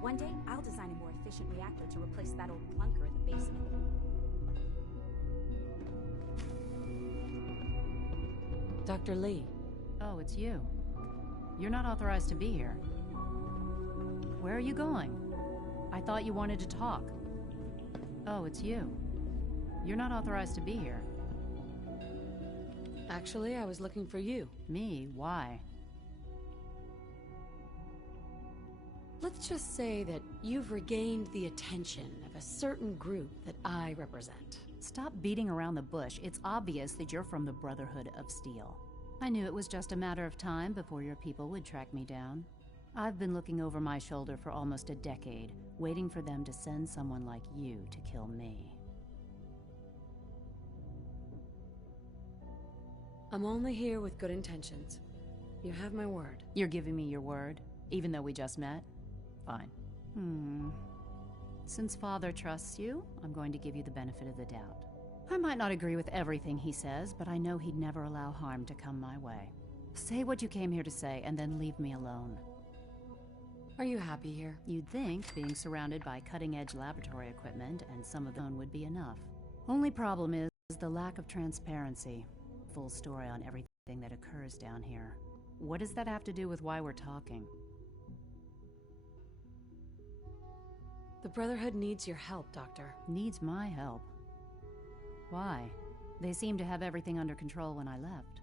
One day, I'll design a more efficient reactor to replace that old clunker in the basement. Dr. Lee. Oh, it's you. You're not authorized to be here. Where are you going? I thought you wanted to talk. Oh, it's you. You're not authorized to be here. Actually, I was looking for you. Me? Why? Let's just say that you've regained the attention of a certain group that I represent. Stop beating around the bush. It's obvious that you're from the Brotherhood of Steel. I knew it was just a matter of time before your people would track me down. I've been looking over my shoulder for almost a decade, waiting for them to send someone like you to kill me. I'm only here with good intentions. You have my word. You're giving me your word, even though we just met? Fine. Since Father trusts you, I'm going to give you the benefit of the doubt. I might not agree with everything he says, but I know he'd never allow harm to come my way. Say what you came here to say, and then leave me alone. Are you happy here? You'd think being surrounded by cutting-edge laboratory equipment and some of their own would be enough. Only problem is the lack of transparency. Full story on everything that occurs down here. What does that have to do with why we're talking? The Brotherhood needs your help, Doctor. Needs my help? Why? They seemed to have everything under control when I left.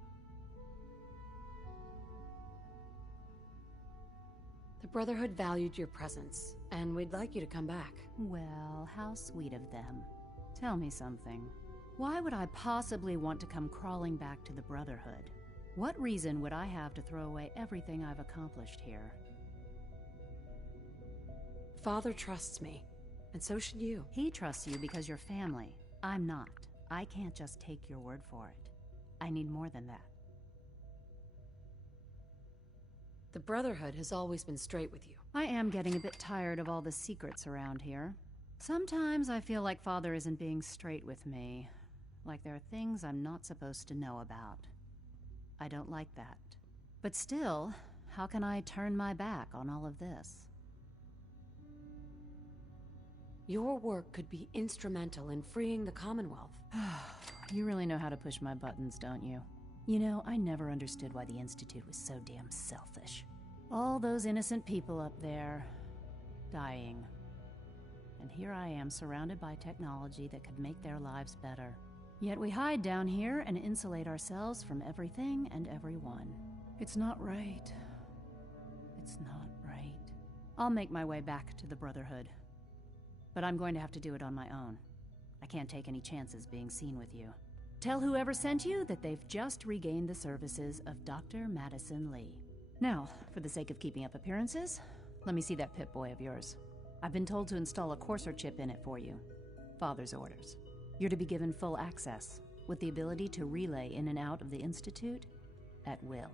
The Brotherhood valued your presence, and we'd like you to come back. Well, how sweet of them. Tell me something. Why would I possibly want to come crawling back to the Brotherhood? What reason would I have to throw away everything I've accomplished here? Father trusts me, and so should you. He trusts you because you're family. I'm not. I can't just take your word for it. I need more than that. The Brotherhood has always been straight with you. I am getting a bit tired of all the secrets around here. Sometimes I feel like Father isn't being straight with me. Like there are things I'm not supposed to know about. I don't like that. But still, how can I turn my back on all of this? Your work could be instrumental in freeing the Commonwealth. You really know how to push my buttons, don't you? You know, I never understood why the Institute was so damn selfish. All those innocent people up there, dying. And here I am, surrounded by technology that could make their lives better. Yet we hide down here and insulate ourselves from everything and everyone. It's not right. It's not right. I'll make my way back to the Brotherhood. But I'm going to have to do it on my own. I can't take any chances being seen with you. Tell whoever sent you that they've just regained the services of Dr. Madison Lee. Now, for the sake of keeping up appearances, let me see that Pip-Boy of yours. I've been told to install a Courser chip in it for you. Father's orders. You're to be given full access, with the ability to relay in and out of the Institute at will.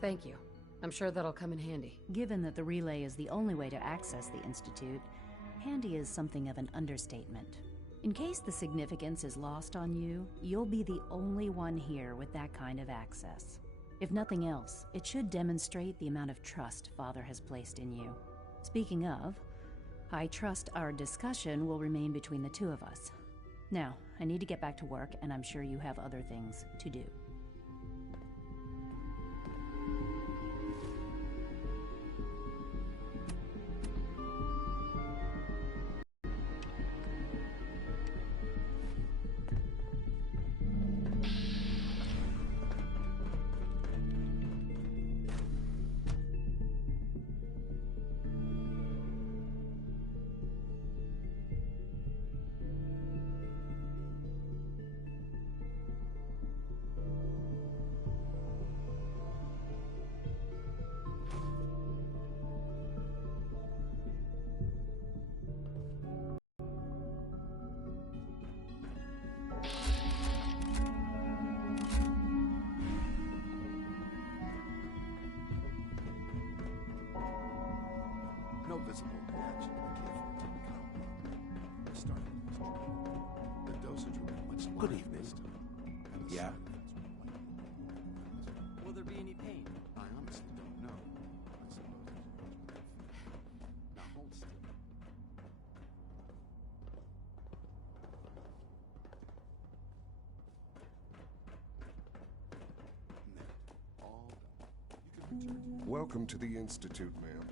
Thank you. I'm sure that'll come in handy. Given that the relay is the only way to access the Institute, handy is something of an understatement. In case the significance is lost on you, you'll be the only one here with that kind of access. If nothing else, it should demonstrate the amount of trust Father has placed in you. Speaking of, I trust our discussion will remain between the two of us. Now, I need to get back to work, and I'm sure you have other things to do. Good evening. Yeah? Will there be any pain? I honestly don't know. I suppose. Now hold still. Net. All done. You can return. Welcome to the Institute, ma'am.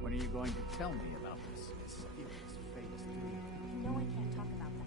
When are you going to tell me about this mysterious phase 3? You know I can't talk about that.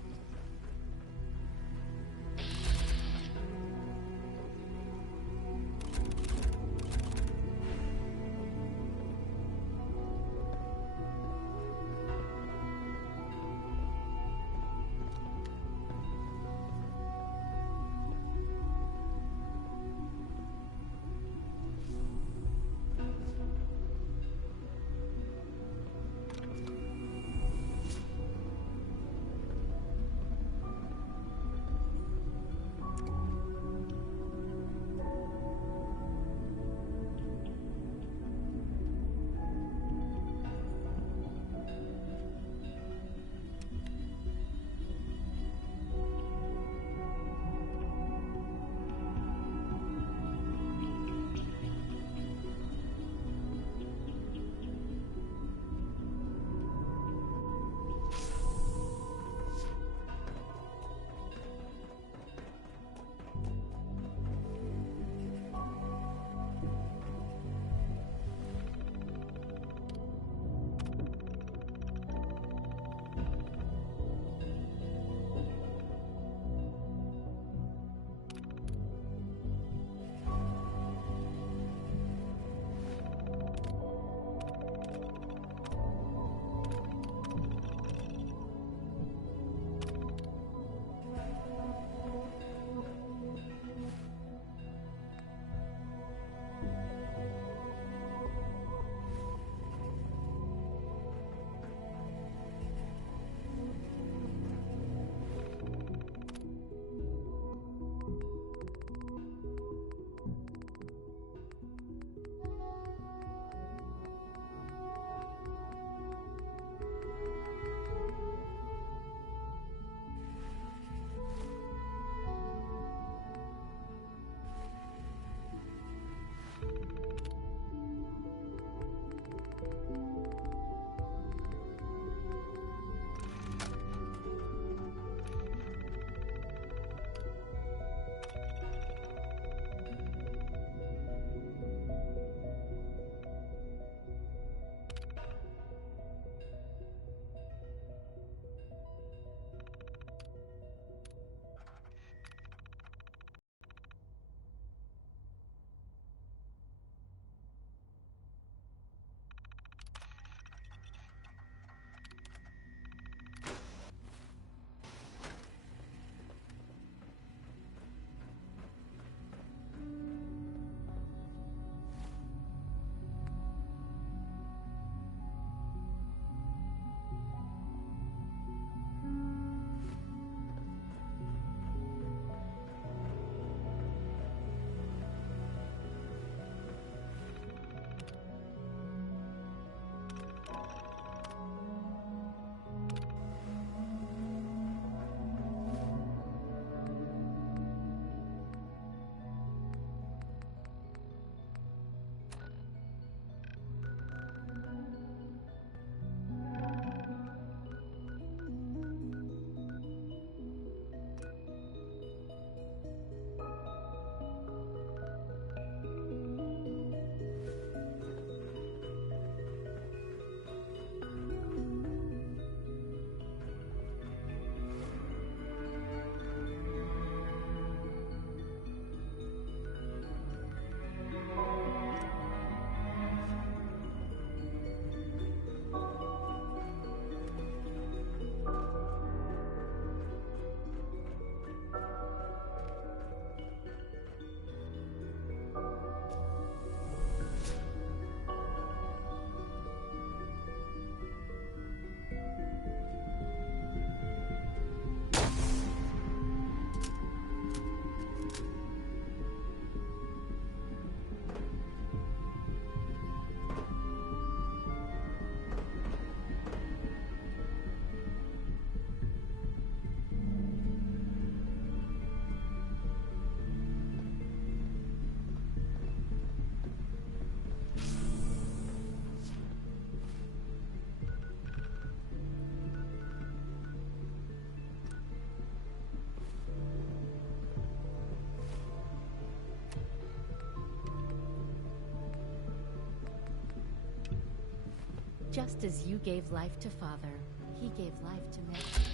Just as you gave life to Father, he gave life to me. Us.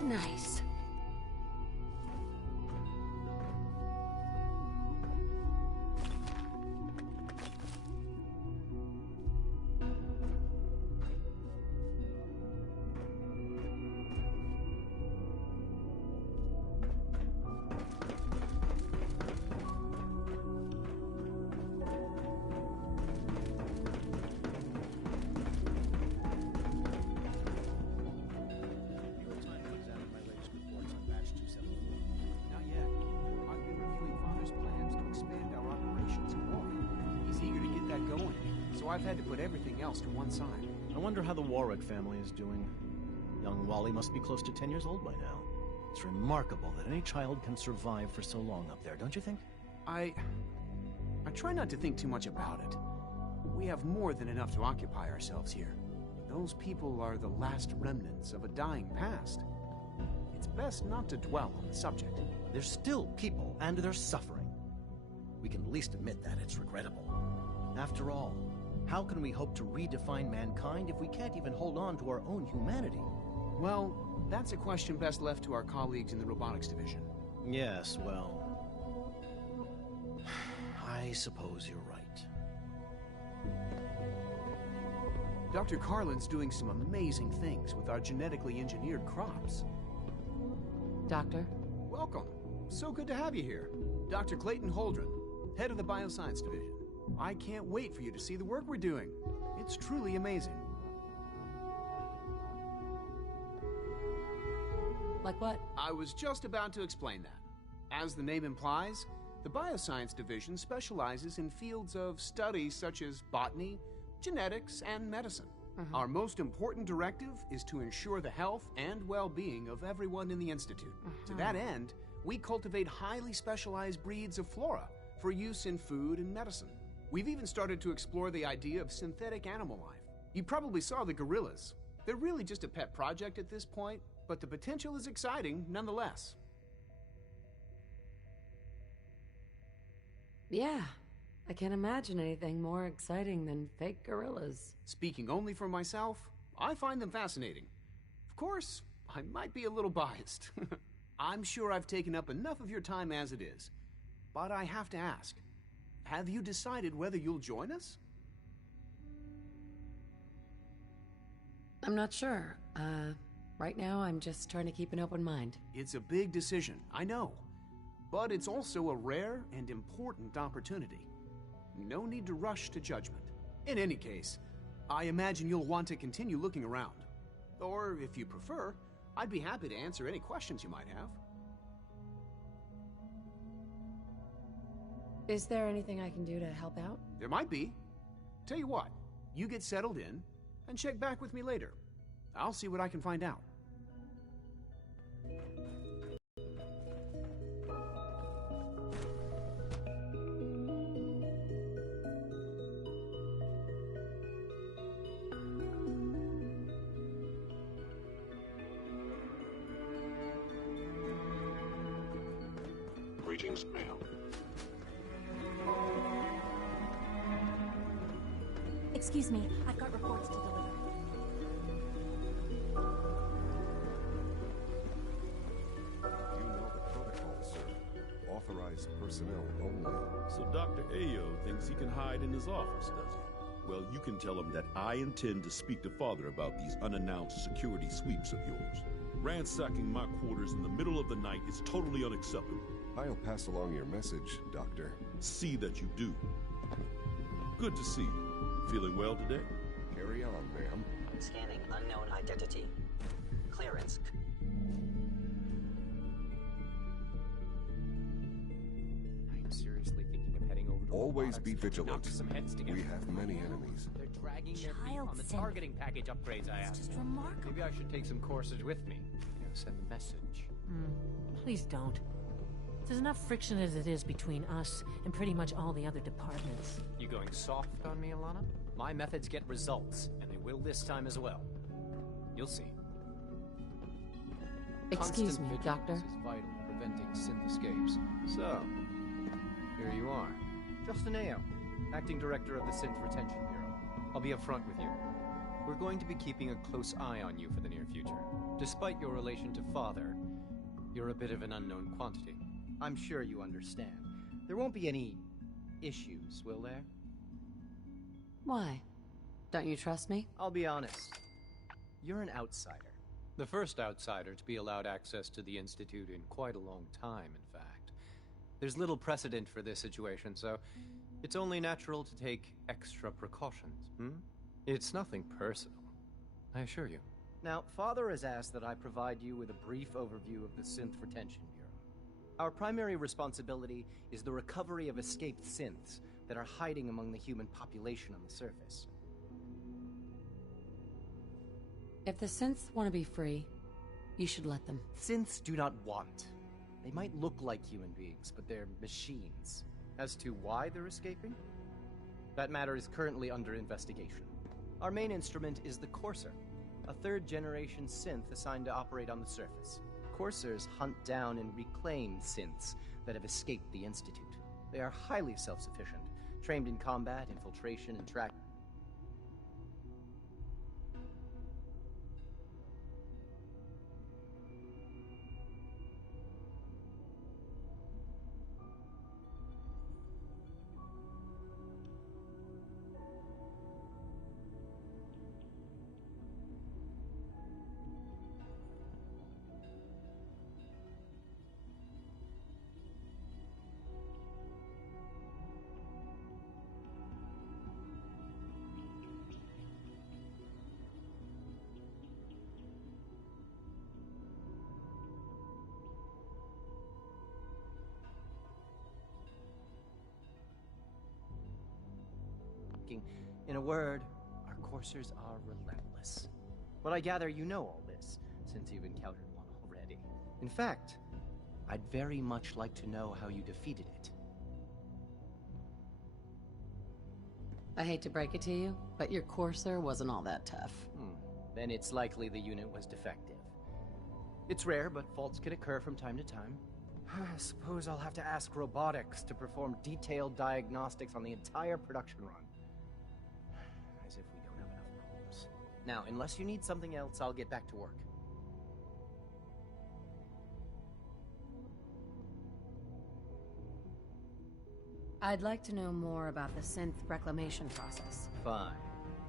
Nice. I've had to put everything else to one side. I wonder how the Warwick family is doing. Young Wally must be close to 10 years old by now. It's remarkable that any child can survive for so long up there, don't you think? I try not to think too much about it. We have more than enough to occupy ourselves here. Those people are the last remnants of a dying past. It's best not to dwell on the subject. They're still people, and they're suffering. We can at least admit that it's regrettable. After all, how can we hope to redefine mankind if we can't even hold on to our own humanity? Well, that's a question best left to our colleagues in the robotics division. Yes, well, I suppose you're right. Dr. Carlin's doing some amazing things with our genetically engineered crops. Doctor? Welcome. So good to have you here. Dr. Clayton Holdren, head of the Bioscience Division. I can't wait for you to see the work we're doing. It's truly amazing. Like what? I was just about to explain that. As the name implies, the Bioscience Division specializes in fields of study such as botany, genetics, and medicine. Our most important directive is to ensure the health and well-being of everyone in the Institute. To that end, we cultivate highly specialized breeds of flora for use in food and medicine. We've even started to explore the idea of synthetic animal life. You probably saw the gorillas. They're really just a pet project at this point, but the potential is exciting nonetheless. Yeah, I can't imagine anything more exciting than fake gorillas. Speaking only for myself, I find them fascinating. Of course, I might be a little biased. I'm sure I've taken up enough of your time as it is. But I have to ask, have you decided whether you'll join us? I'm not sure. Right now I'm just trying to keep an open mind. It's a big decision, I know. But it's also a rare and important opportunity. No need to rush to judgment. In any case, I imagine you'll want to continue looking around. Or, if you prefer, I'd be happy to answer any questions you might have. Is there anything I can do to help out? There might be. Tell you what, you get settled in, and check back with me later. I'll see what I can find out. Greetings, ma'am. Excuse me, I've got reports to deliver. You know the protocol, sir. Authorized personnel only. So Dr. Ayo thinks he can hide in his office, does he? Well, you can tell him that I intend to speak to Father about these unannounced security sweeps of yours. Ransacking my quarters in the middle of the night is totally unacceptable. I'll pass along your message, Doctor. See that you do. Good to see you. Feeling well today? Carry on, ma'am. Scanning unknown identity. Clearance. I'm seriously thinking of heading over to Always be robotics and vigilant. knock some heads together. We have many enemies. They're dragging their feet Child on the syndrome. targeting package upgrades I asked Just for. remarkable. Maybe I should take some courses with me. Send a message. Please don't. There's enough friction as it is between us and pretty much all the other departments. You going soft on me, Alana? My methods get results, and they will this time as well. You'll see. Excuse Constant me, vigilance Doctor. is vital to preventing synth escapes. So, here you are. Justin Ayo, Acting Director of the Synth Retention Bureau. I'll be upfront with you. We're going to be keeping a close eye on you for the near future. Despite your relation to Father, you're a bit of an unknown quantity. I'm sure you understand. There won't be any issues, will there? Why? Don't you trust me? I'll be honest. You're an outsider. The first outsider to be allowed access to the Institute in quite a long time, in fact. There's little precedent for this situation, so it's only natural to take extra precautions, It's nothing personal, I assure you. Now, Father has asked that I provide you with a brief overview of the Synth Retention Bureau. Our primary responsibility is the recovery of escaped synths that are hiding among the human population on the surface. If the synths want to be free, you should let them. Synths do not want. They might look like human beings, but they're machines. As to why they're escaping? That matter is currently under investigation. Our main instrument is the Courser, a third-generation synth assigned to operate on the surface. Coursers hunt down and reclaim synths that have escaped the Institute. They are highly self-sufficient, trained in combat, infiltration, and track. In a word, our coursers are relentless. But I gather you know all this, since you've encountered one already. In fact, I'd very much like to know how you defeated it. I hate to break it to you, but your Courser wasn't all that tough. Then it's likely the unit was defective. It's rare, but faults can occur from time to time. I suppose I'll have to ask robotics to perform detailed diagnostics on the entire production run. As if we don't have enough problems. Now, unless you need something else, I'll get back to work. I'd like to know more about the synth reclamation process. Fine.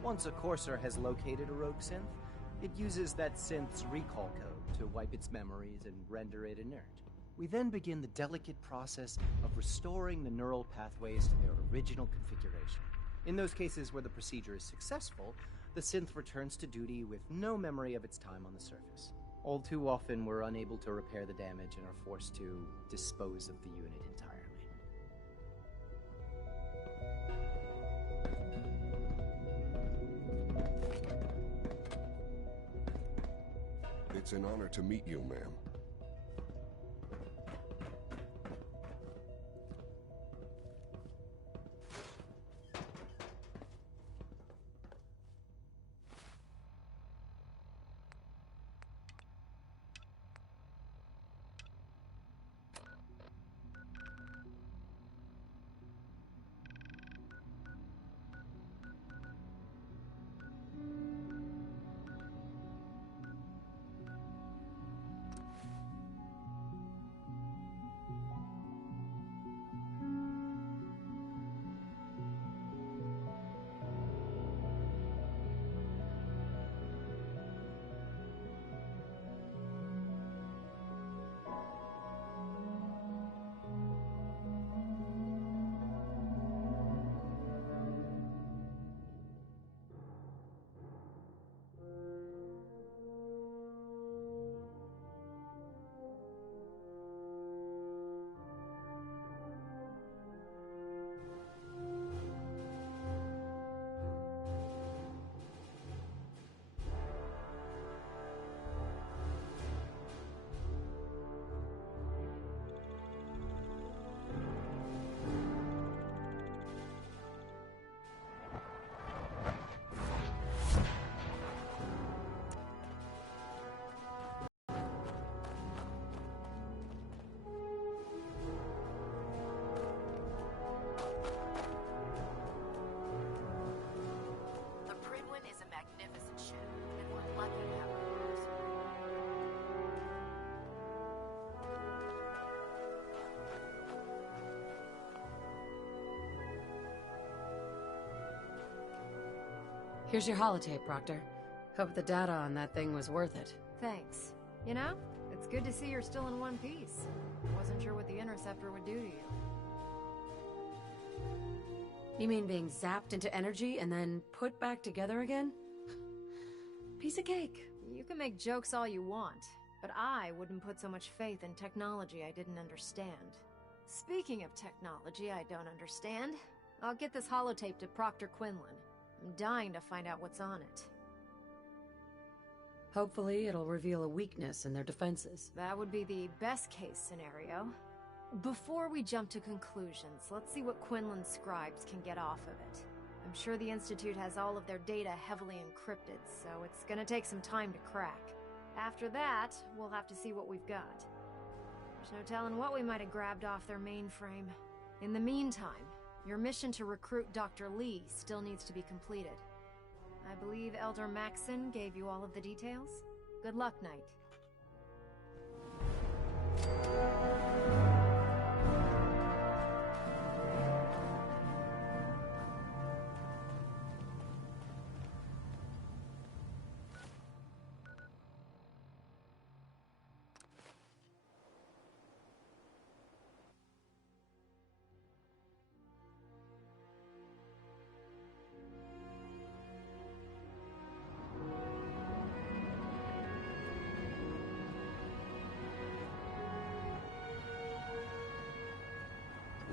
Once a Courser has located a rogue synth, it uses that synth's recall code to wipe its memories and render it inert. We then begin the delicate process of restoring the neural pathways to their original configuration. In those cases where the procedure is successful, the synth returns to duty with no memory of its time on the surface. All too often, we're unable to repair the damage and are forced to dispose of the unit entirely. It's an honor to meet you, ma'am. Here's your holotape, Proctor. Hope the data on that thing was worth it. Thanks. You know, it's good to see you're still in one piece. Wasn't sure what the Interceptor would do to you. You mean being zapped into energy and then put back together again? Piece of cake. You can make jokes all you want, but I wouldn't put so much faith in technology I didn't understand. Speaking of technology I don't understand, I'll get this holotape to Proctor Quinlan. I'm dying to find out what's on it. Hopefully it'll reveal a weakness in their defenses. That would be the best case scenario. Before we jump to conclusions, let's see what Quinlan's scribes can get off of it. I'm sure the Institute has all of their data heavily encrypted, so it's gonna take some time to crack. After that, we'll have to see what we've got. There's no telling what we might have grabbed off their mainframe. In the meantime, your mission to recruit Dr. Lee still needs to be completed. I believe Elder Maxson gave you all of the details? Good luck, Knight.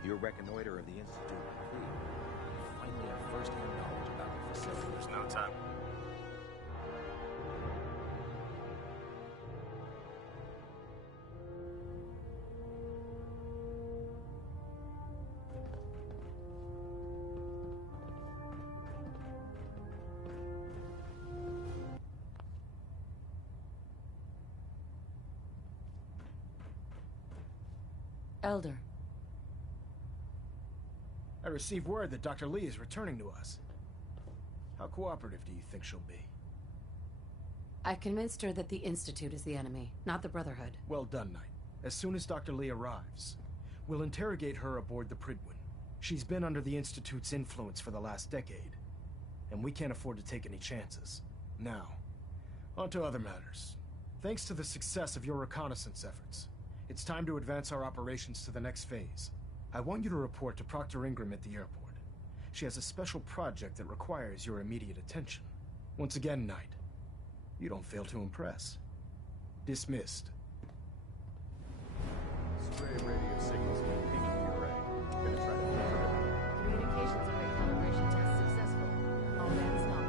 Your reconnoiter of the Institute complete. We finally have first-hand knowledge about the facility. There's no time. Elder. I received word that Dr. Lee is returning to us. How cooperative do you think she'll be? I convinced her that the Institute is the enemy, not the Brotherhood. Well done, Knight. As soon as Dr. Lee arrives, we'll interrogate her aboard the Prydwen. She's been under the Institute's influence for the last decade, and we can't afford to take any chances. Now, on to other matters. Thanks to the success of your reconnaissance efforts, it's time to advance our operations to the next phase. I want you to report to Proctor Ingram at the airport. She has a special project that requires your immediate attention. Once again, Knight, you don't fail to impress. Dismissed. Stray radio signals keep pinging the array. Gonna try to filter it. Communications array calibration test successful. All bands known.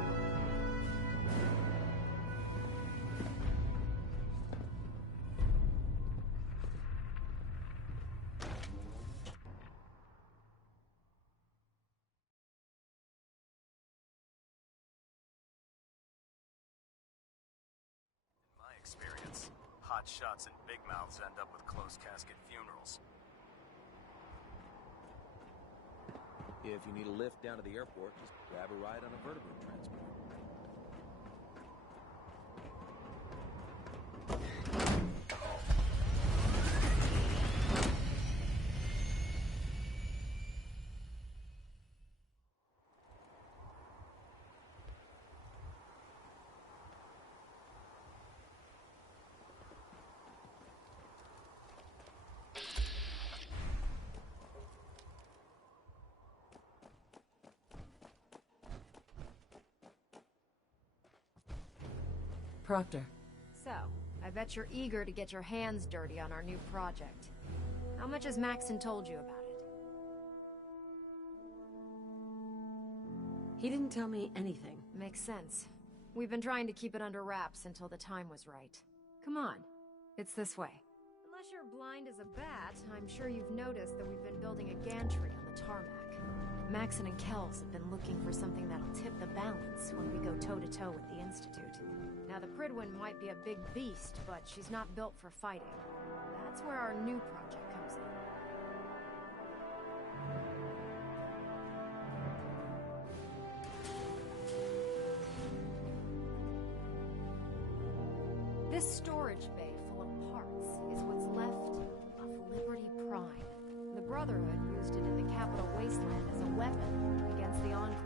Experience. Hot shots and big mouths end up with closed casket funerals. If you need a lift down to the airport, just grab a ride on a vertebrate transport. Proctor. So, I bet you're eager to get your hands dirty on our new project. How much has Maxson told you about it? He didn't tell me anything. Makes sense. We've been trying to keep it under wraps until the time was right. Come on. It's this way. Unless you're blind as a bat, I'm sure you've noticed that we've been building a gantry on the tarmac. Maxson and Kells have been looking for something that'll tip the balance when we go toe-to-toe with the Institute. Now, the Prydwen might be a big beast, but she's not built for fighting. That's where our new project comes in. This storage bay full of parts is what's left of Liberty Prime. The Brotherhood used it in the Capital Wasteland as a weapon against the Enclave.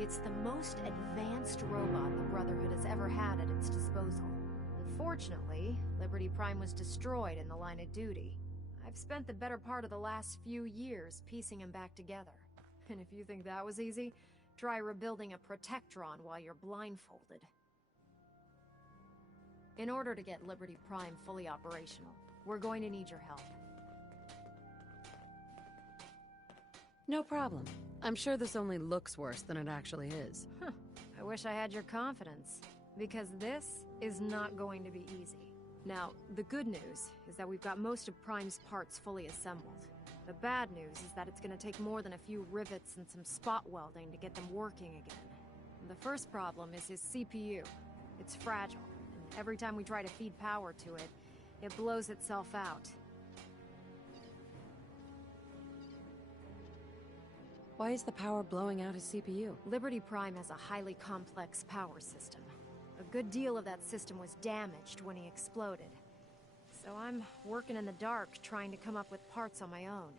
It's the most advanced robot the Brotherhood has ever had at its disposal. Unfortunately, Liberty Prime was destroyed in the line of duty. I've spent the better part of the last few years piecing him back together. And if you think that was easy, try rebuilding a Protectron while you're blindfolded. In order to get Liberty Prime fully operational, we're going to need your help. No problem. I'm sure this only looks worse than it actually is. I wish I had your confidence, because this is not going to be easy. Now, the good news is that we've got most of Prime's parts fully assembled. The bad news is that it's going to take more than a few rivets and some spot welding to get them working again. The first problem is his CPU. It's fragile, and every time we try to feed power to it, it blows itself out. Why is the power blowing out his CPU? Liberty Prime has a highly complex power system. A good deal of that system was damaged when he exploded. So I'm working in the dark, trying to come up with parts on my own.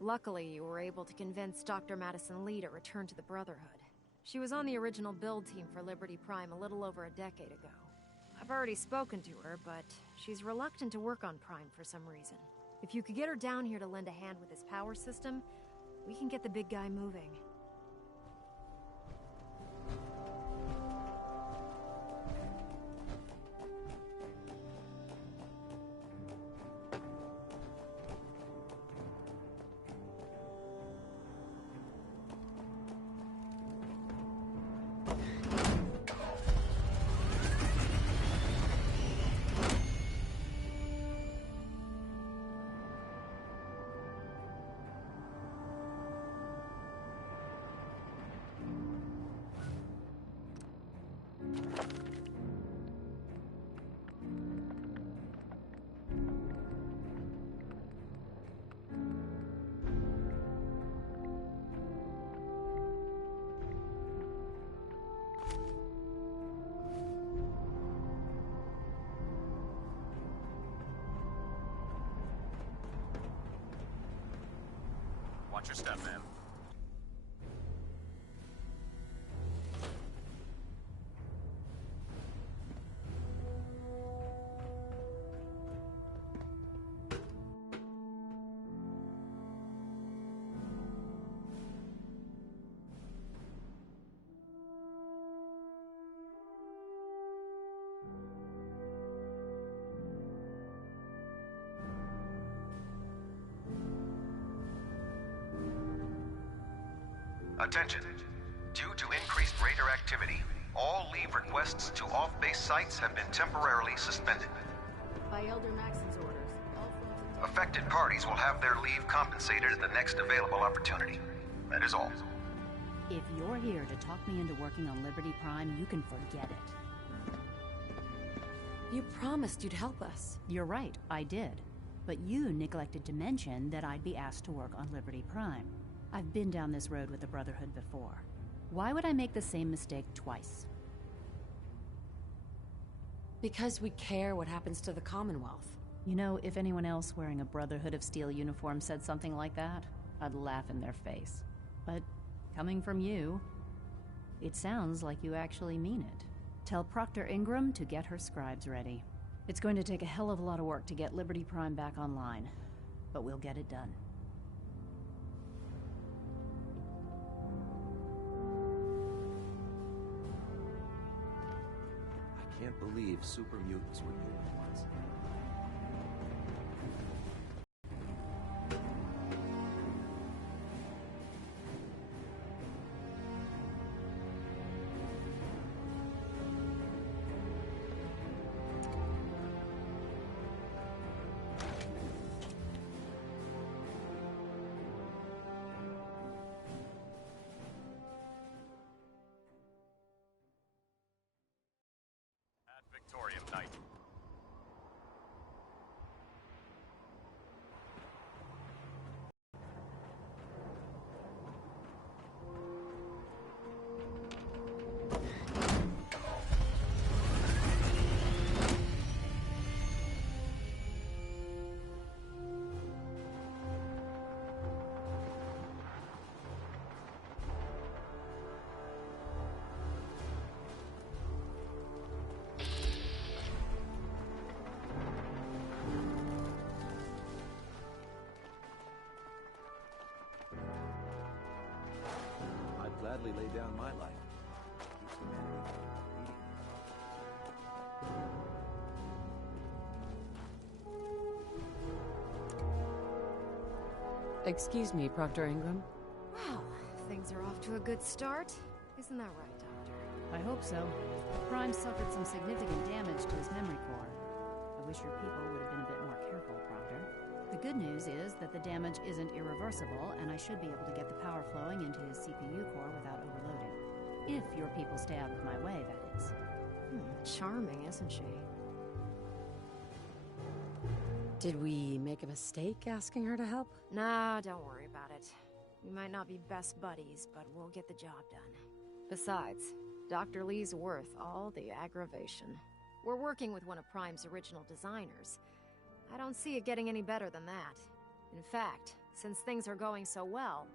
Luckily, you were able to convince Dr. Madison Lee to return to the Brotherhood. She was on the original build team for Liberty Prime a little over a decade ago. I've already spoken to her, but she's reluctant to work on Prime for some reason. If you could get her down here to lend a hand with his power system, we can get the big guy moving. Watch your step, man. Attention. Due to increased raider activity, all leave requests to off-base sites have been temporarily suspended. By Elder Maxon's orders, Affected parties will have their leave compensated at the next available opportunity. That is all. If you're here to talk me into working on Liberty Prime, you can forget it. You promised you'd help us. You're right, I did. But you neglected to mention that I'd be asked to work on Liberty Prime. I've been down this road with the Brotherhood before. Why would I make the same mistake twice? Because we care what happens to the Commonwealth. You know, if anyone else wearing a Brotherhood of Steel uniform said something like that, I'd laugh in their face. But coming from you, it sounds like you actually mean it. Tell Proctor Ingram to get her scribes ready. It's going to take a hell of a lot of work to get Liberty Prime back online, but we'll get it done. I can't believe super mutants were human once. Victorium Knight. gladly lay down my life. Keeps humanity from eating Excuse me, Proctor Ingram. Well, things are off to a good start. Isn't that right, Doctor? I hope so. Prime suffered some significant damage to his memory core. I wish your people would have been a bit more careful, Proctor. The good news is that the damage isn't irreversible, and I should be able to get the power flowing into his CPU core without overloading. If your people stay out of my way, that is. Charming, isn't she? Did we make a mistake asking her to help? Nah, don't worry about it. We might not be best buddies, but we'll get the job done. Besides, Dr. Lee's worth all the aggravation. We're working with one of Prime's original designers. I don't see it getting any better than that. In fact, since things are going so well,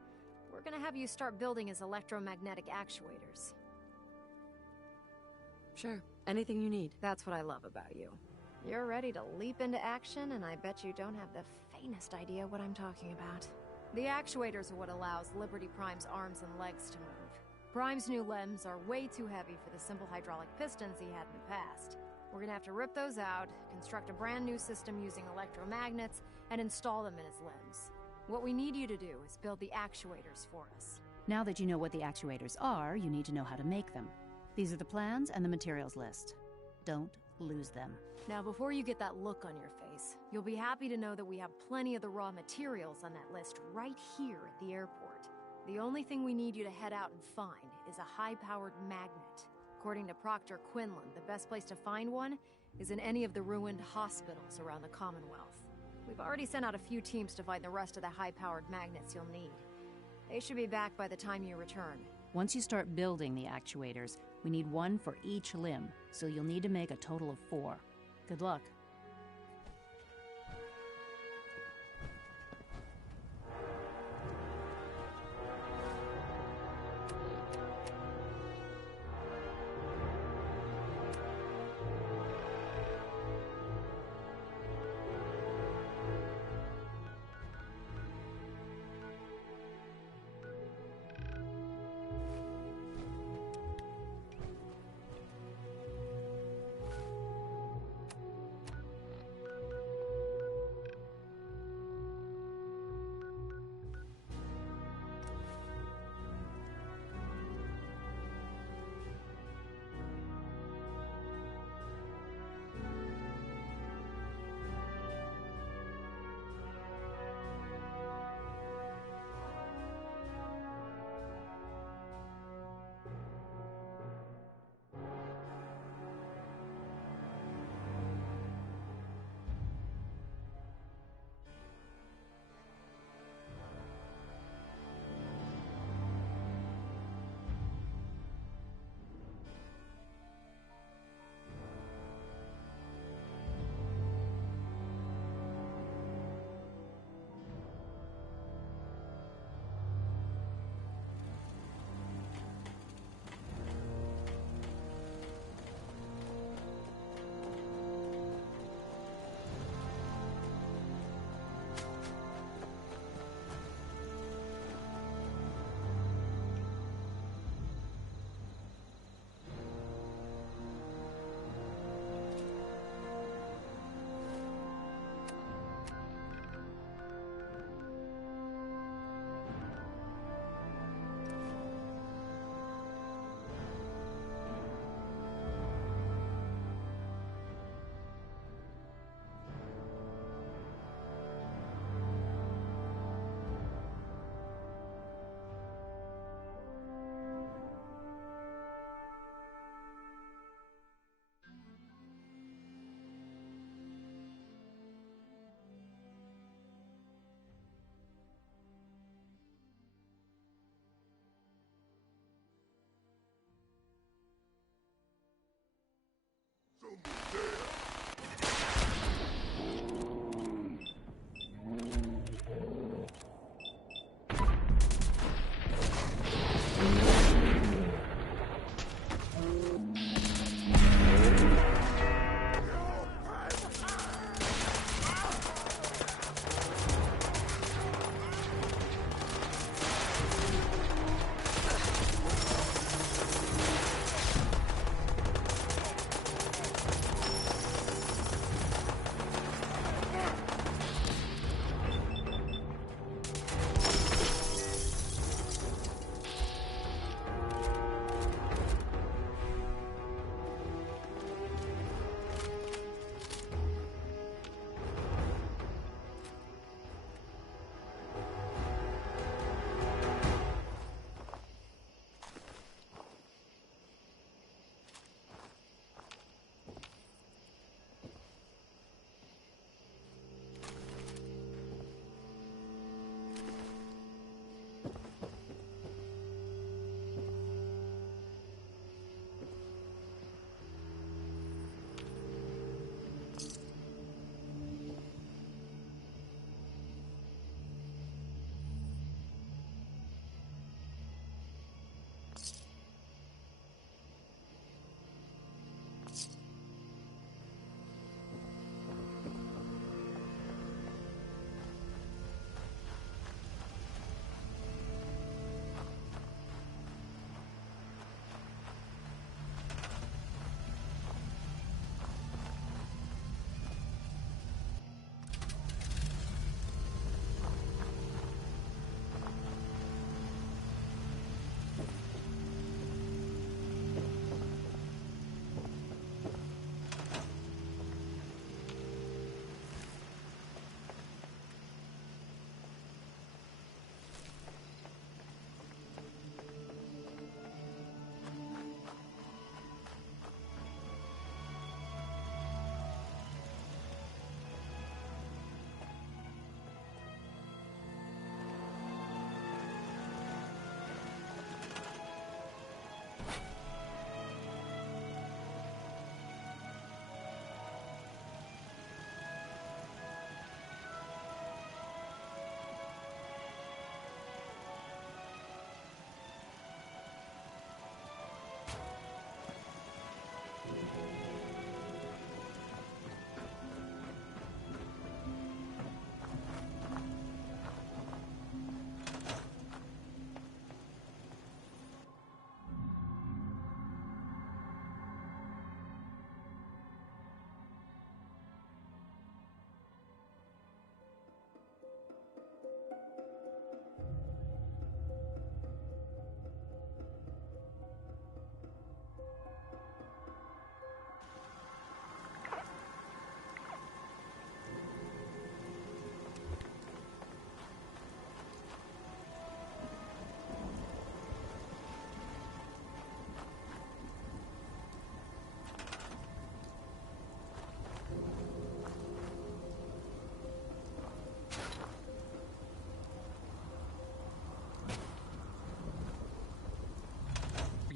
we're gonna have you start building his electromagnetic actuators. Sure, anything you need. That's what I love about you. You're ready to leap into action, and I bet you don't have the faintest idea what I'm talking about. The actuators are what allows Liberty Prime's arms and legs to move. Prime's new limbs are way too heavy for the simple hydraulic pistons he had in the past. We're gonna have to rip those out, construct a brand new system using electromagnets, and install them in his limbs. What we need you to do is build the actuators for us. Now that you know what the actuators are, you need to know how to make them. These are the plans and the materials list. Don't lose them. Now, before you get that look on your face, you'll be happy to know that we have plenty of the raw materials on that list right here at the airport. The only thing we need you to head out and find is a high-powered magnet. According to Proctor Quinlan, the best place to find one is in any of the ruined hospitals around the Commonwealth. We've already sent out a few teams to find the rest of the high-powered magnets you'll need. They should be back by the time you return. Once you start building the actuators, we need one for each limb, so you'll need to make a total of 4. Good luck.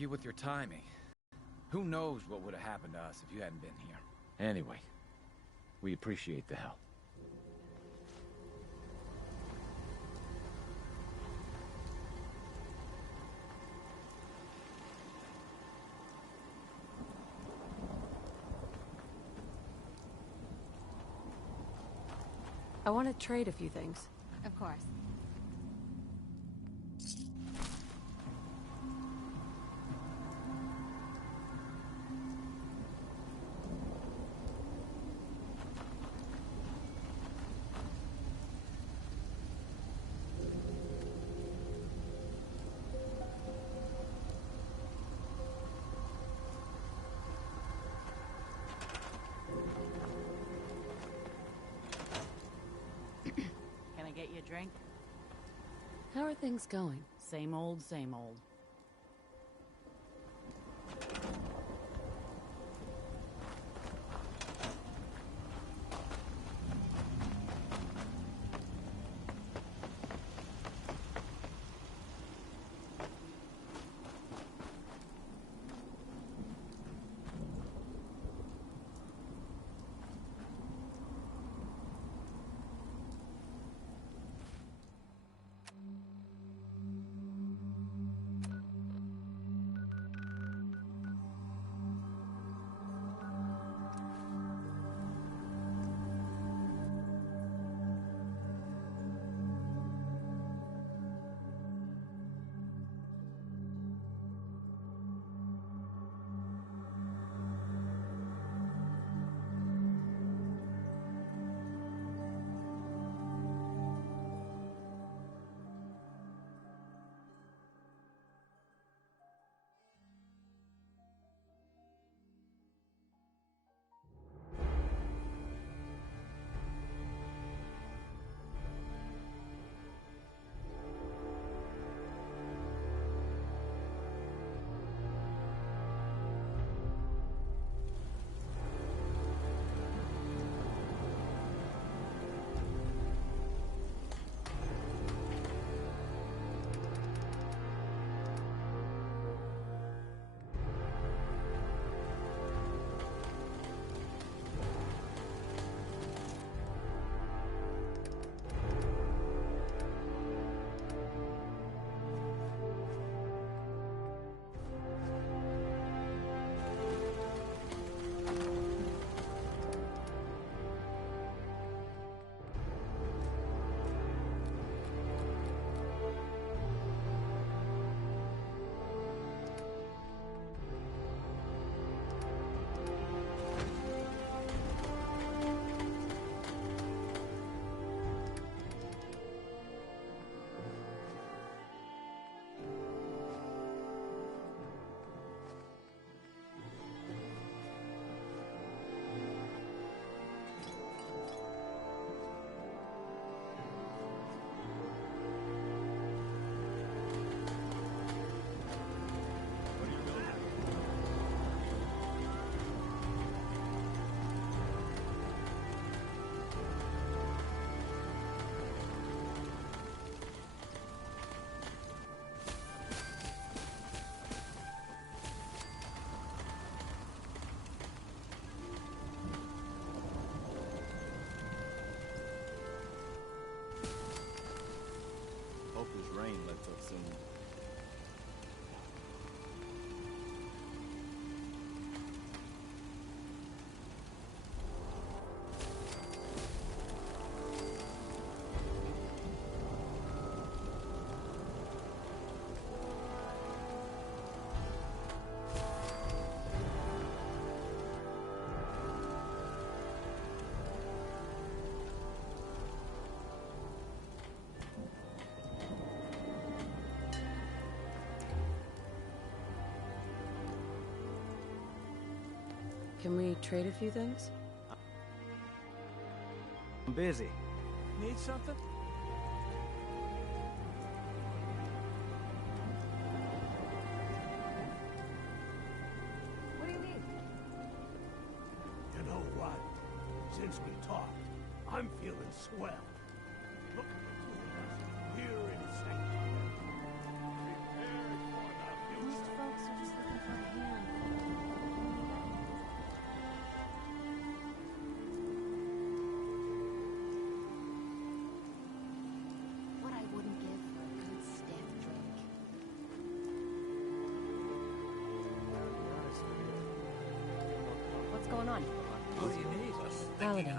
argue with your timing. Who knows what would have happened to us if you hadn't been here. Anyway, we appreciate the help. I want to trade a few things. Of course. Can I get you a drink? How are things going? Same old, same old. Hope this rain lets up soon. Can we trade a few things? I'm busy. Need something? What do you mean? You know what? Since we talked, I'm feeling swell. Look at the two of us here in sanctuary. Prepared for the future. Most folks are just What do you need? Paladin.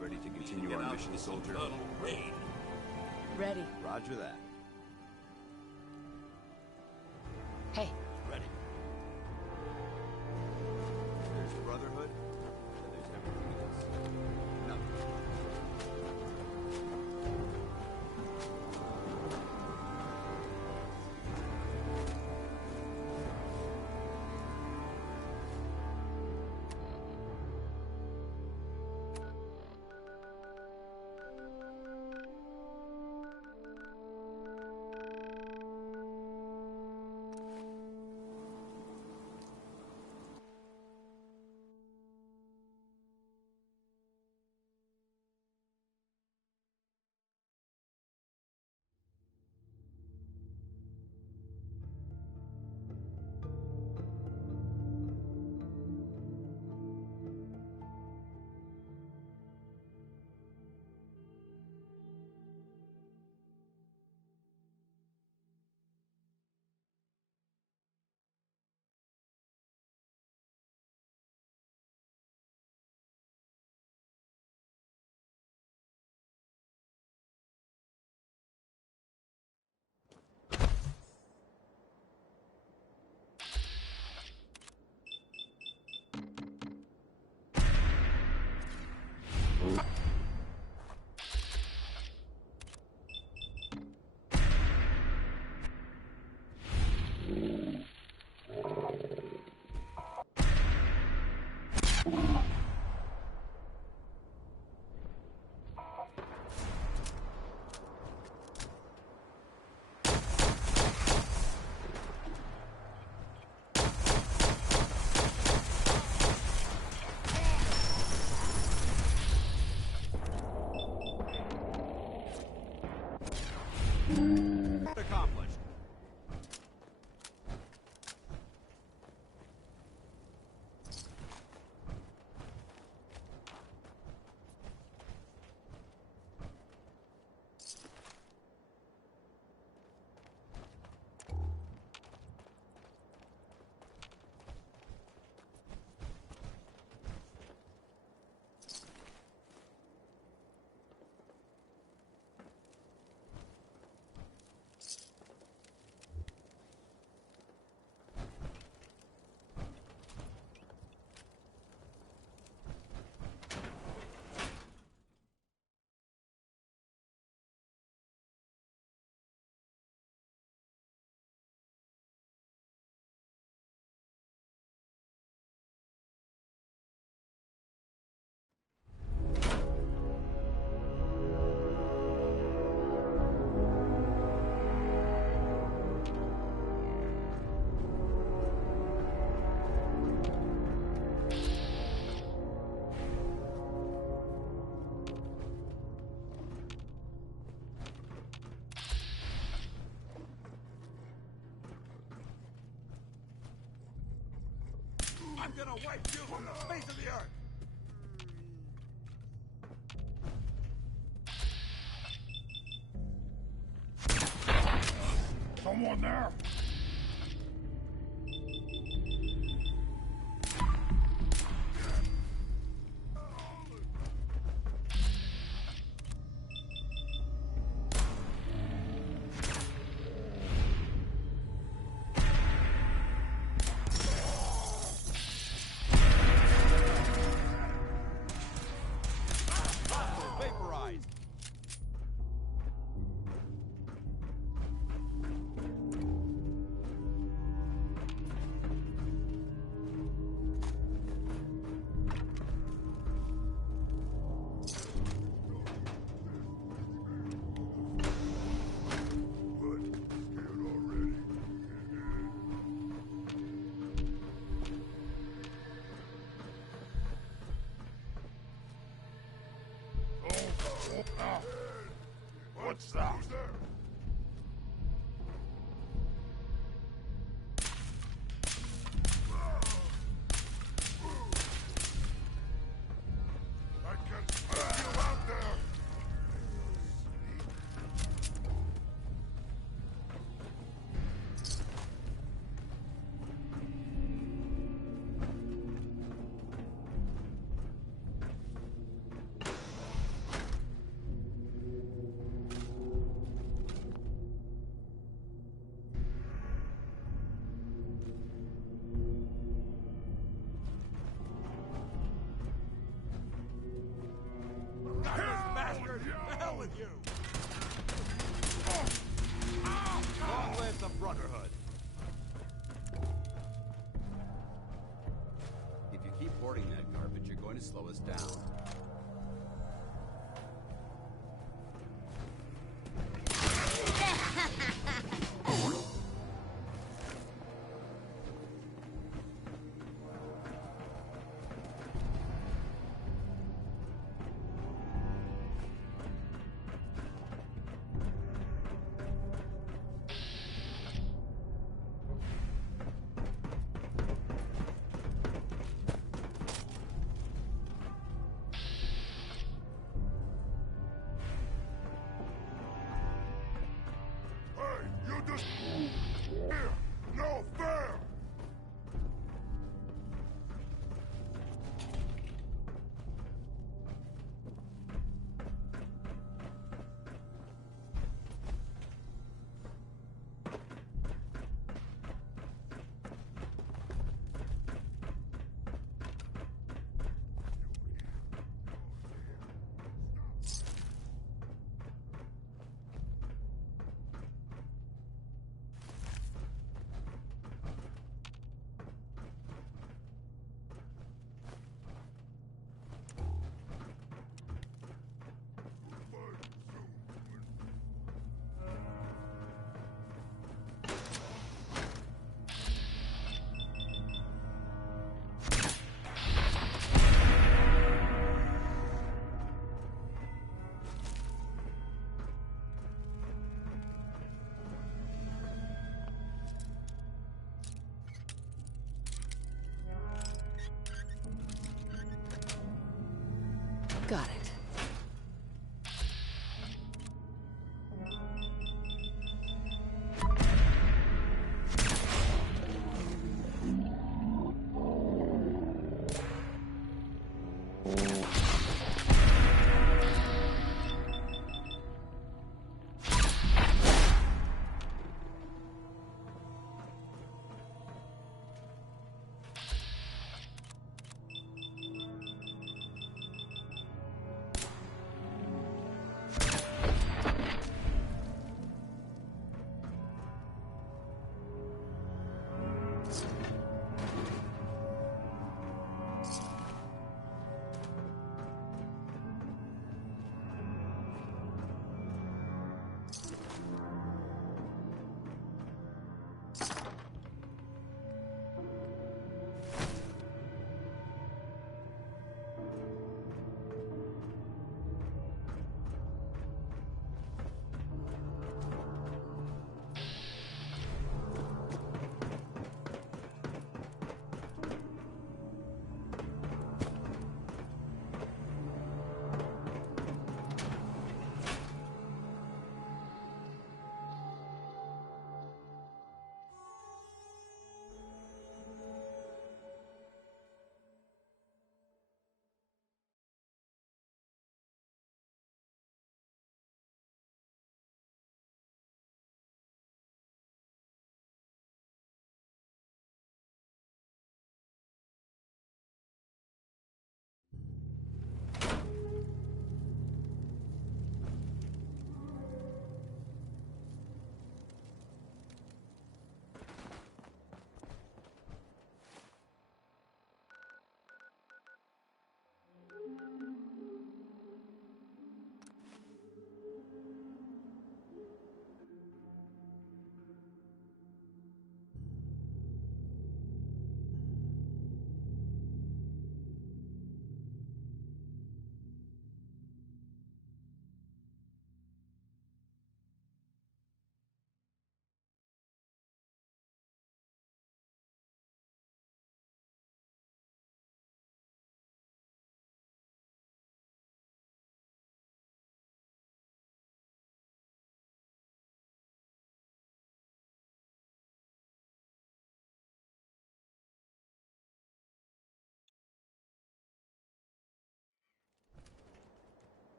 Ready to continue our mission, soldier? Ready. Roger that. Hey. Ready. There's Brotherhood, and there's everything else. Nothing. Accomplished. I'm gonna wipe you from the face of the earth! Someone there? Vaporized. What's that? I can smell you out there! to slow us down. No fair! Got it.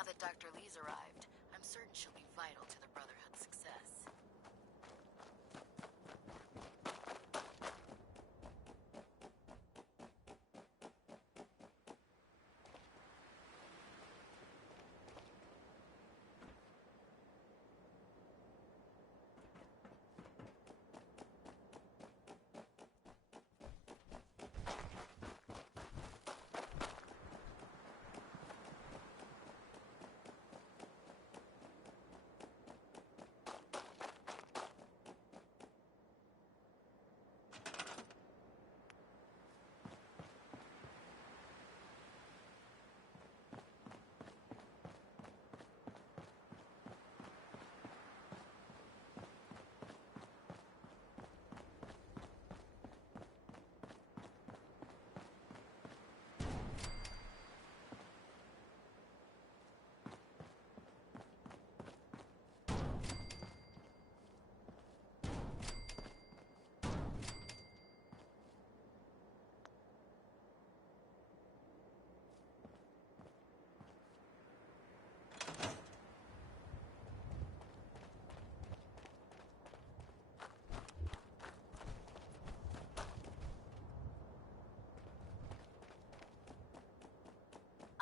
Now that Dr. Lee's arrived, I'm certain she'll be vital to the Brotherhood's success.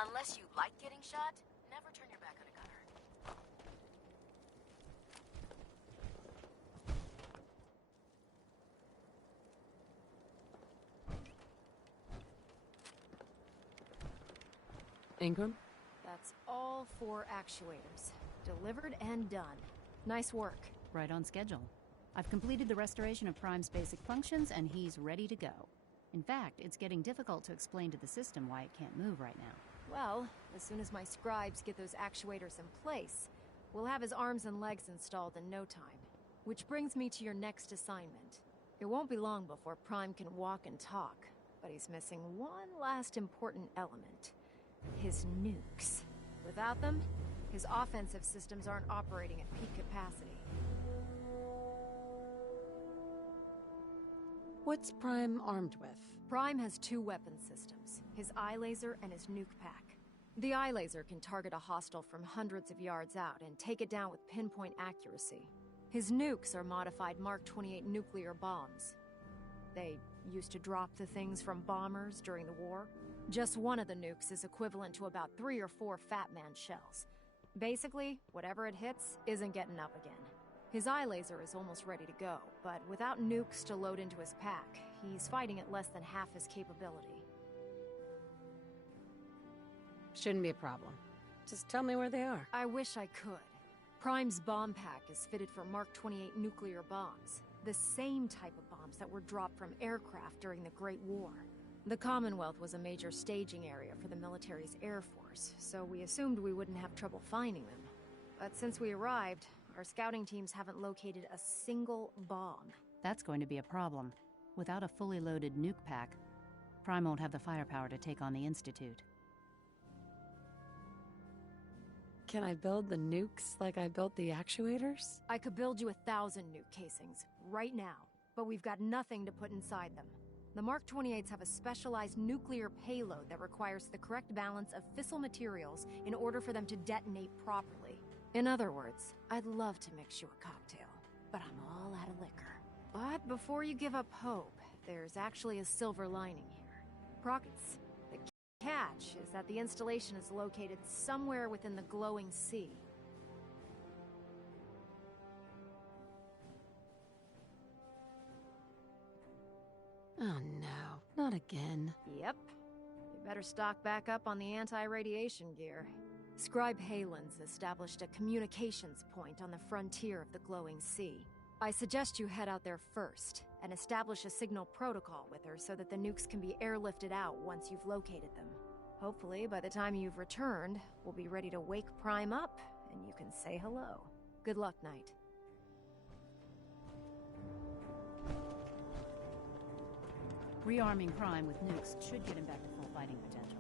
Unless you like getting shot, never turn your back on a gunner. Ingram? That's all 4 actuators. Delivered and done. Nice work. Right on schedule. I've completed the restoration of Prime's basic functions, and he's ready to go. In fact, it's getting difficult to explain to the system why it can't move right now. Well, as soon as my scribes get those actuators in place, we'll have his arms and legs installed in no time. Which brings me to your next assignment. It won't be long before Prime can walk and talk, but he's missing one last important element. His nukes. Without them, his offensive systems aren't operating at peak capacity. What's Prime armed with? Prime has 2 weapon systems, his eye laser and his nuke pack. The eye laser can target a hostile from hundreds of yards out and take it down with pinpoint accuracy. His nukes are modified Mark 28 nuclear bombs. They used to drop the things from bombers during the war. Just one of the nukes is equivalent to about 3 or 4 Fat Man shells. Basically, whatever it hits isn't getting up again. His eye laser is almost ready to go, but without nukes to load into his pack, he's fighting at less than half his capability. Shouldn't be a problem. Just tell me where they are. I wish I could. Prime's bomb pack is fitted for Mark 28 nuclear bombs, the same type of bombs that were dropped from aircraft during the Great War. The Commonwealth was a major staging area for the military's Air Force, so we assumed we wouldn't have trouble finding them. But since we arrived, our scouting teams haven't located a single bomb. That's going to be a problem. Without a fully loaded nuke pack, Prime won't have the firepower to take on the Institute. Can I build the nukes like I built the actuators? I could build you 1,000 nuke casings, right now, but we've got nothing to put inside them. The Mark 28s have a specialized nuclear payload that requires the correct balance of fissile materials in order for them to detonate properly. In other words, I'd love to mix you a cocktail, but I'm all out of liquor. But before you give up hope, there's actually a silver lining here. Prockets, the catch is that the installation is located somewhere within the glowing sea. Oh no, not again. Yep. You better stock back up on the anti-radiation gear. Scribe Halen's established a communications point on the frontier of the glowing sea. I suggest you head out there first, and establish a signal protocol with her so that the nukes can be airlifted out once you've located them. Hopefully, by the time you've returned, we'll be ready to wake Prime up, and you can say hello. Good luck, Knight. Rearming Prime with nukes should get him back to full fighting potential.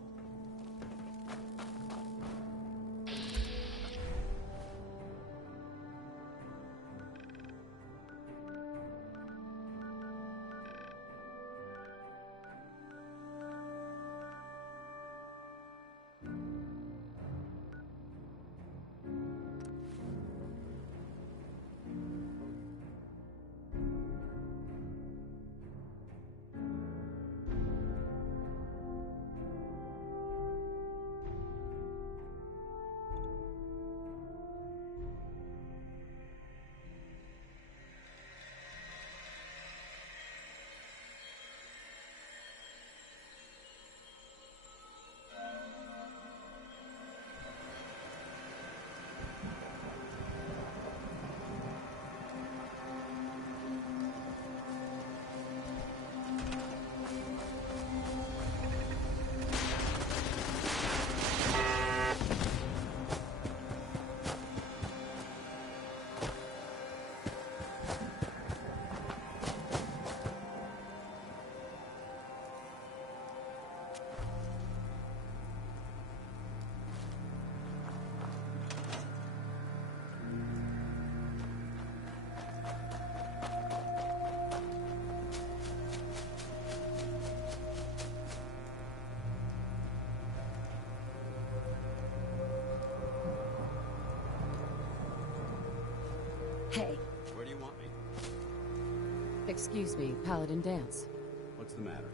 Excuse me, Paladin Dance. What's the matter?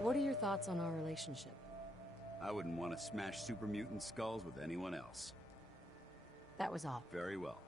What are your thoughts on our relationship? I wouldn't want to smash super mutant skulls with anyone else. That was all. Very well.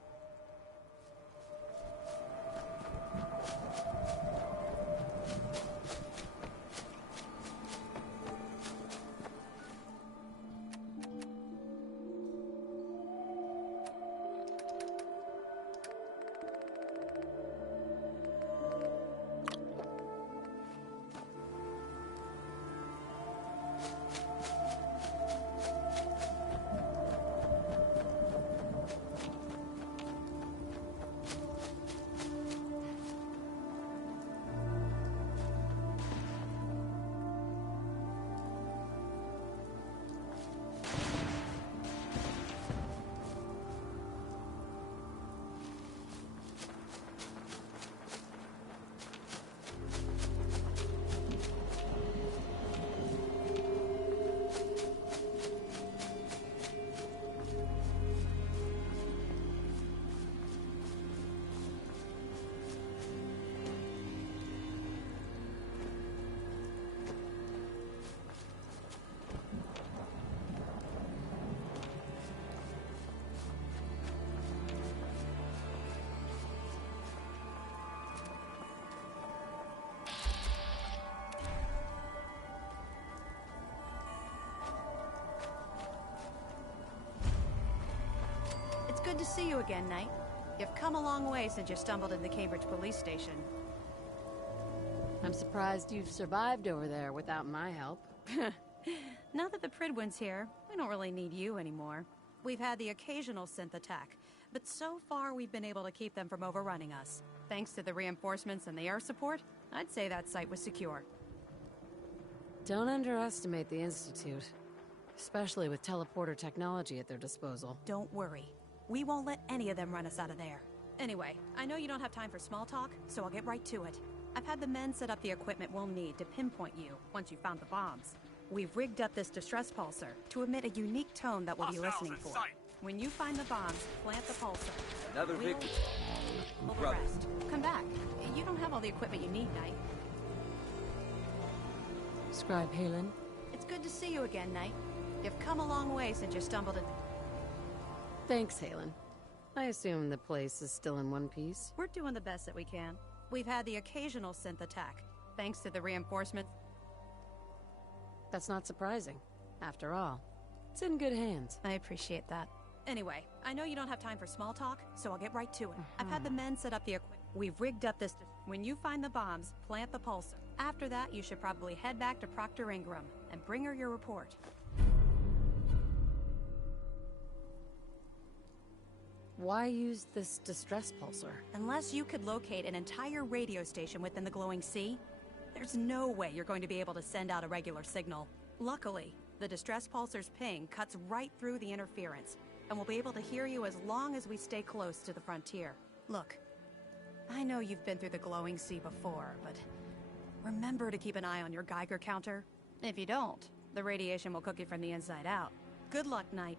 Good to see you again, Knight. You've come a long way since you stumbled into the Cambridge police station. I'm surprised you've survived over there without my help. Now that the Prydwen's here, we don't really need you anymore. We've had the occasional synth attack, but so far we've been able to keep them from overrunning us. Thanks to the reinforcements and the air support, I'd say that site was secure. Don't underestimate the Institute, especially with teleporter technology at their disposal. Don't worry. We won't let any of them run us out of there. Anyway, I know you don't have time for small talk, so I'll get right to it. I've had the men set up the equipment we'll need to pinpoint you once you've found the bombs. We've rigged up this distress pulsar to emit a unique tone that we'll be listening for. When you find the bombs, plant the pulsar. Another victim. We'll rest. Come back. You don't have all the equipment you need, Knight. Scribe Haylen. It's good to see you again, Knight. You've come a long way since you stumbled in... Thanks, Haylen. I assume the place is still in one piece. We're doing the best that we can. We've had the occasional synth attack, thanks to the reinforcements. That's not surprising. After all, it's in good hands. I appreciate that. Anyway, I know you don't have time for small talk, so I'll get right to it. I've had the men set up the equipment. We've rigged up this... When you find the bombs, plant the pulsar. After that, you should probably head back to Proctor Ingram and bring her your report. Why use this distress pulsar? Unless you could locate an entire radio station within the glowing sea, there's no way you're going to be able to send out a regular signal. Luckily, the distress pulsar's ping cuts right through the interference, and we'll be able to hear you as long as we stay close to the frontier. Look, I know you've been through the glowing sea before, but remember to keep an eye on your Geiger counter. If you don't, the radiation will cook you from the inside out. Good luck, Knight.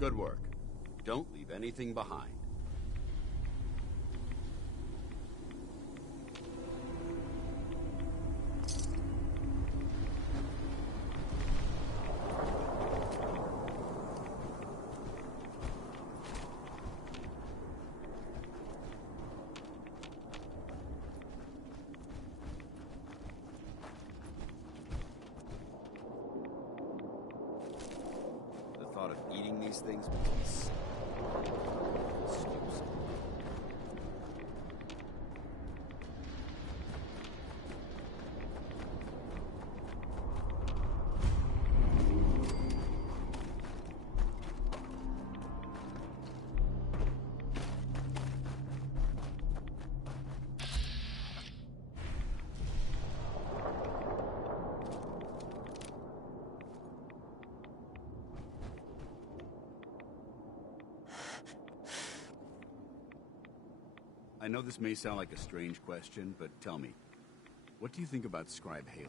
Good work. Don't leave anything behind. The thought of eating these things makes me sick. Excuse me. I know this may sound like a strange question, but tell me, what do you think about Scribe Halen?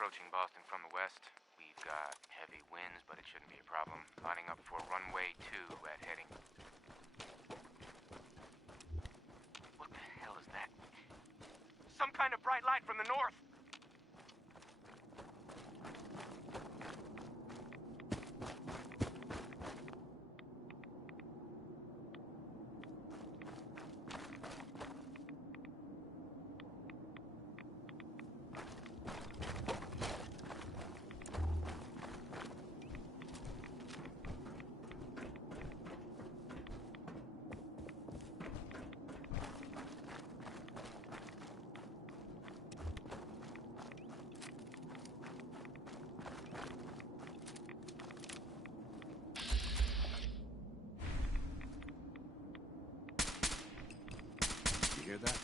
Approaching Boston from the west. We've got heavy winds, but it shouldn't be a problem. Lining up for runway 2 at heading. What the hell is that? Some kind of bright light from the north! You hear that?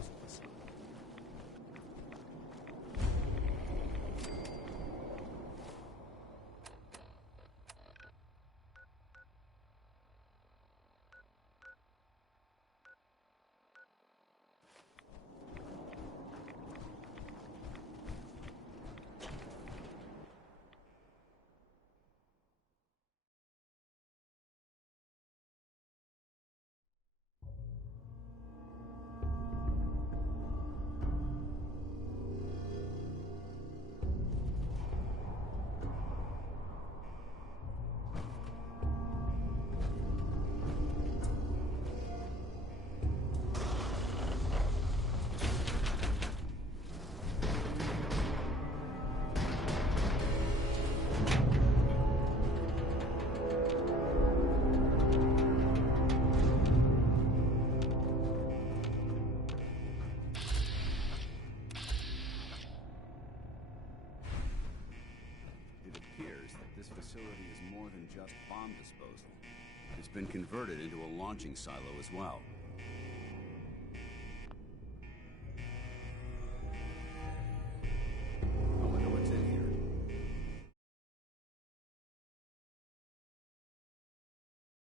disposal facility. Facility is more than just bomb disposal. It's been converted into a launching silo as well.